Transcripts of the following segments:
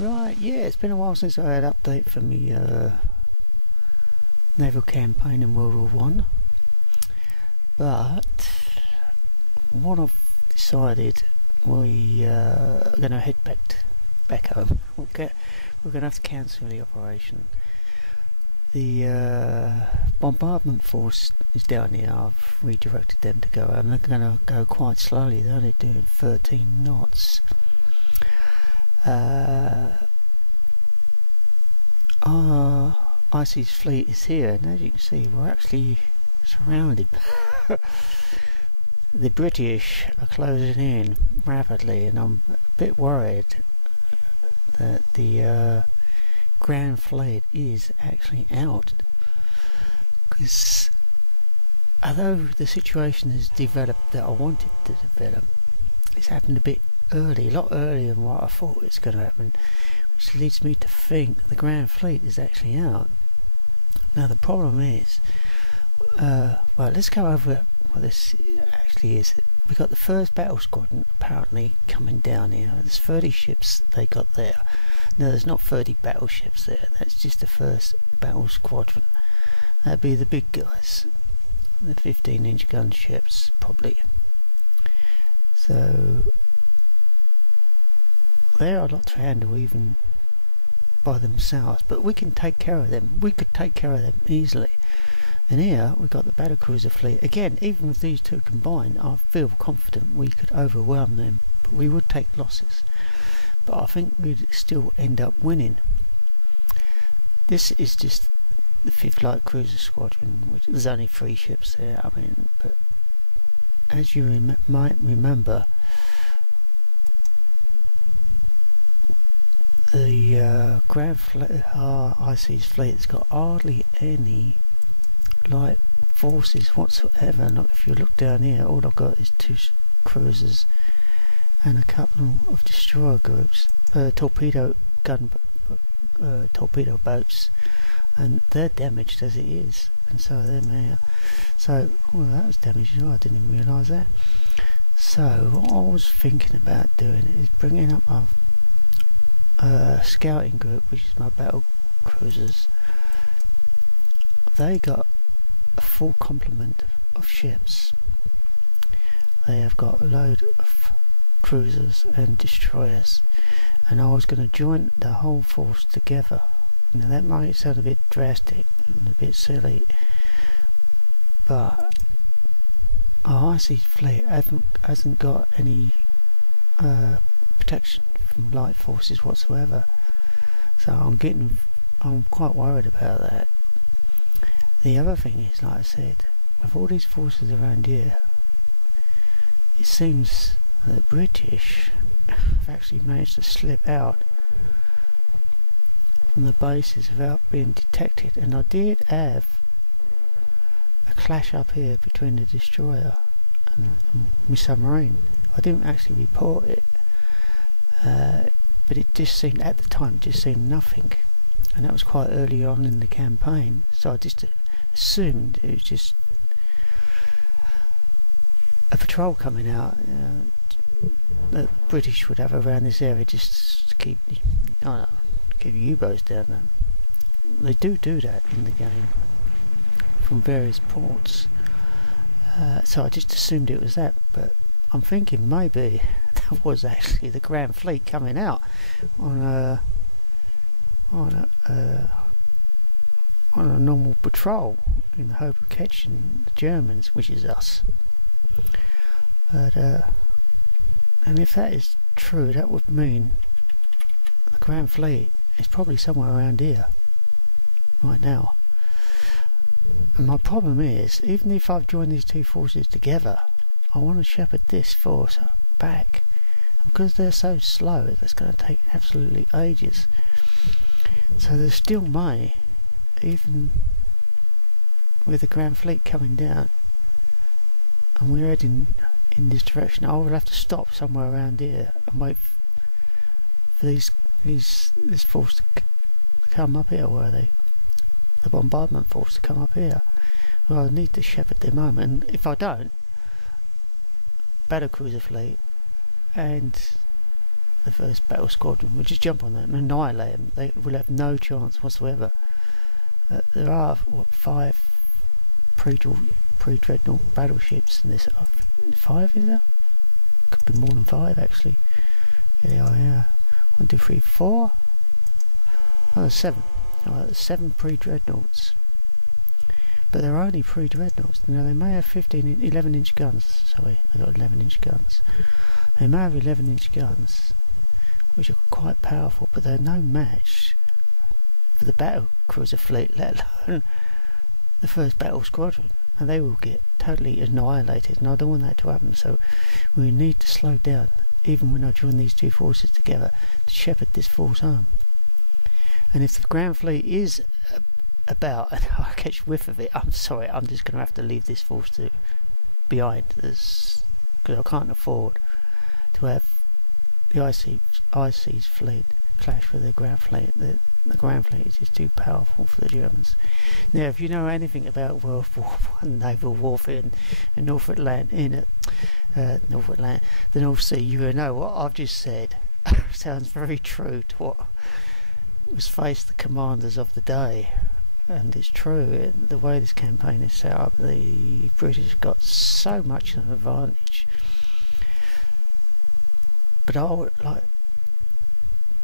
Right, yeah, it's been a while since I had an update for me naval campaign in World War One, but what I've decided, we are going to head back home. We're going to have to cancel the operation. The bombardment force is down here. I've redirected them to go home. They're going to go quite slowly. They're only doing 13 knots. Our IC's fleet is here, and as you can see, we're actually surrounded. The British are closing in rapidly, and I'm a bit worried that the Grand Fleet is actually out, because although the situation has developed that I wanted to develop, it's happened a bit early, a lot earlier than what I thought it was going to happen, which leads me to think the Grand Fleet is actually out. Now the problem is, well, let's go over what this actually is. We've got the first battle squadron apparently coming down here. There's 30 ships they got there. No, there's not 30 battleships there. That's just the first battle squadron. That'd be the big guys, the 15-inch gunships probably. So they are a lot to handle even by themselves, but we can take care of them. We could take care of them easily. And here we've got the battlecruiser fleet. Again, even with these two combined, I feel confident we could overwhelm them, but we would take losses. But I think we'd still end up winning. This is just the 5th Light Cruiser Squadron, which there's only 3 ships there. I mean, but as you might remember, the Grand Fleet, IC's fleet, has got hardly any light forces whatsoever. And if you look down here, all I've got is 2 cruisers and a couple of destroyer groups, torpedo boats, and they're damaged as it is, and so they're there. So, well, that was damaged as well. I didn't even realise that. So what I was thinking about doing is bringing up a scouting group, which is my battle cruisers. They got a full complement of ships. They have got a load of cruisers and destroyers, and I was going to join the whole force together. Now that might sound a bit drastic and a bit silly, but our IC fleet hasn't got any protection from light forces whatsoever, so I'm quite worried about that. The other thing is, like I said, with all these forces around here, it seems that the British have actually managed to slip out from the bases without being detected, and I did have a clash up here between the destroyer and my submarine. I didn't actually report it, but it just seemed, at the time, it just seemed nothing, and that was quite early on in the campaign, so I just assumed it was just a patrol coming out that British would have around this area just to keep, I don't know, keep U-boats down there. They do that in the game from various ports, so I just assumed it was that, but I'm thinking maybe that was actually the Grand Fleet coming out on a normal patrol in the hope of catching the Germans, which is us. But and if that is true, that would mean the Grand Fleet is probably somewhere around here right now. And my problem is, even if I've joined these two forces together, I want to shepherd this force back, and because they're so slow, it's going to take absolutely ages. So there still may, even with the Grand Fleet coming down and we're heading in this direction, I will have to stop somewhere around here and wait for this force to come up here. Where are they? The bombardment force to come up here. Well, I need to shepherd them home, and if I don't, battlecruiser fleet and the first battle squadron will just jump on them and annihilate them. They will have no chance whatsoever. There are, what, 5 pre-dreadnought battleships in this. 5, is there? Could be more than 5 actually. Here they are, yeah. 1, 2, 3, 4. Oh, there's 7. Alright, there's 7 pre-dreadnoughts. But they're only pre-dreadnoughts. You know, they may have 11-inch guns. Sorry, they've got 11-inch guns. They may have 11-inch guns, which are quite powerful, but they're no match for the battle cruiser fleet, let alone the first battle squadron. And they will get totally annihilated, and I don't want that to happen. So we need to slow down, even when I join these two forces together, to shepherd this force home. And if the Grand Fleet is about, and I catch whiff of it, I'm sorry, I'm just going to have to leave this force behind, because I can't afford to have the Ice Seas fleet clash with the Grand Fleet. The Grand Fleet is just too powerful for the Germans. Now, if you know anything about World War I naval warfare in North Atlantic, the North Sea, you will know what I've just said sounds very true to what was faced the commanders of the day. And it's true, the way this campaign is set up, the British got so much of an advantage. But I would like,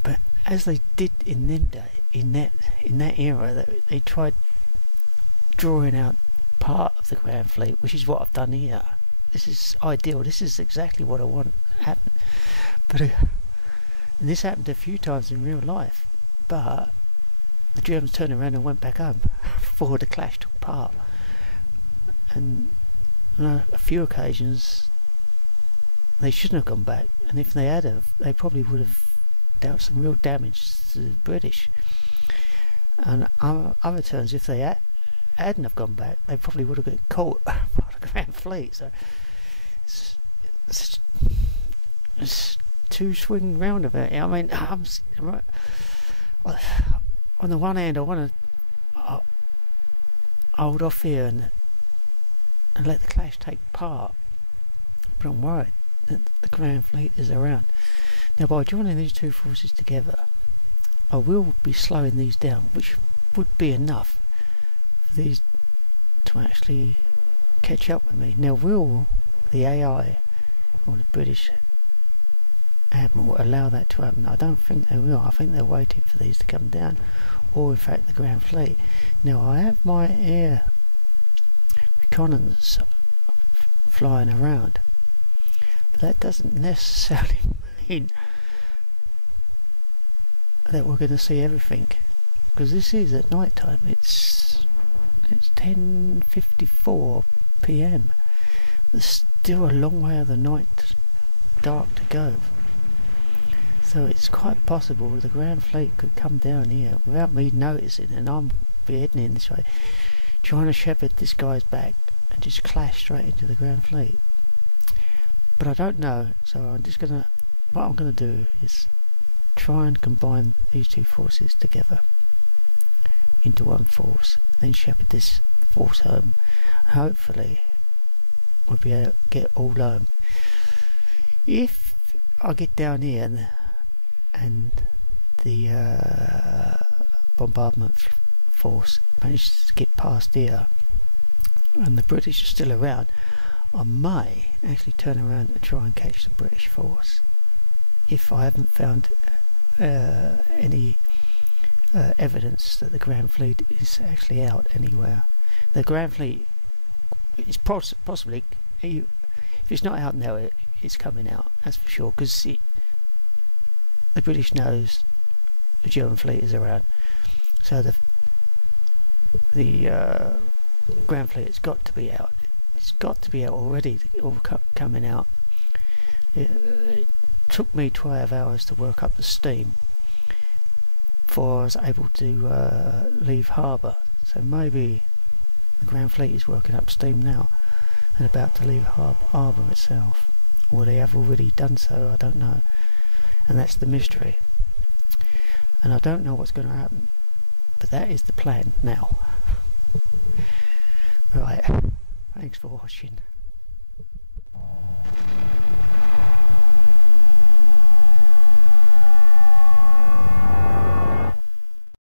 but as they did in them day, in that era, they tried drawing out part of the Grand Fleet, which is what I've done here. This is ideal. This is exactly what I want to happen. But and this happened a few times in real life. But the Germans turned around and went back home before the clash took part. And on a few occasions they shouldn't have gone back, and if they had they probably would have dealt some real damage to the British. And other turns, if they hadn't have gone back, they probably would have got caught by the Grand Fleet. So it's two swing roundabout. I mean, on the one hand, I want to hold off here and let the clash take part, but I'm worried that the Grand Fleet is around. Now, by joining these two forces together, I will be slowing these down, which would be enough for these to actually catch up with me. Now, will the AI or the British Admiral allow that to happen? I don't think they will. I think they're waiting for these to come down, or in fact the Grand Fleet. Now, I have my air reconnaissance flying around, but that doesn't necessarily mean that we're going to see everything, because this is at night time. It's 10:54 PM. There's still a long way of the night dark to go, so it's quite possible the Grand Fleet could come down here without me noticing, and I'm be heading in this way, trying to shepherd this guy's back and just clash straight into the Grand Fleet. But I don't know, so what I'm gonna do is try and combine these two forces together into one force, then shepherd this force home. Hopefully we'll be able to get all home. If I get down here and the bombardment force manages to get past here and the British are still around, I may actually turn around and try and catch the British force if I haven't found any evidence that the Grand Fleet is actually out anywhere. The Grand Fleet is possibly, if it's not out now, it's coming out, that's for sure, because the British knows the German fleet is around, so the Grand Fleet has got to be out. It's got to be out already, or coming out. It took me 12 hours to work up the steam before I was able to leave harbour, so maybe the Grand Fleet is working up steam now and about to leave harbour itself, or they have already done so, I don't know, and that's the mystery, and I don't know what's going to happen, but that is the plan now. Right, thanks for watching.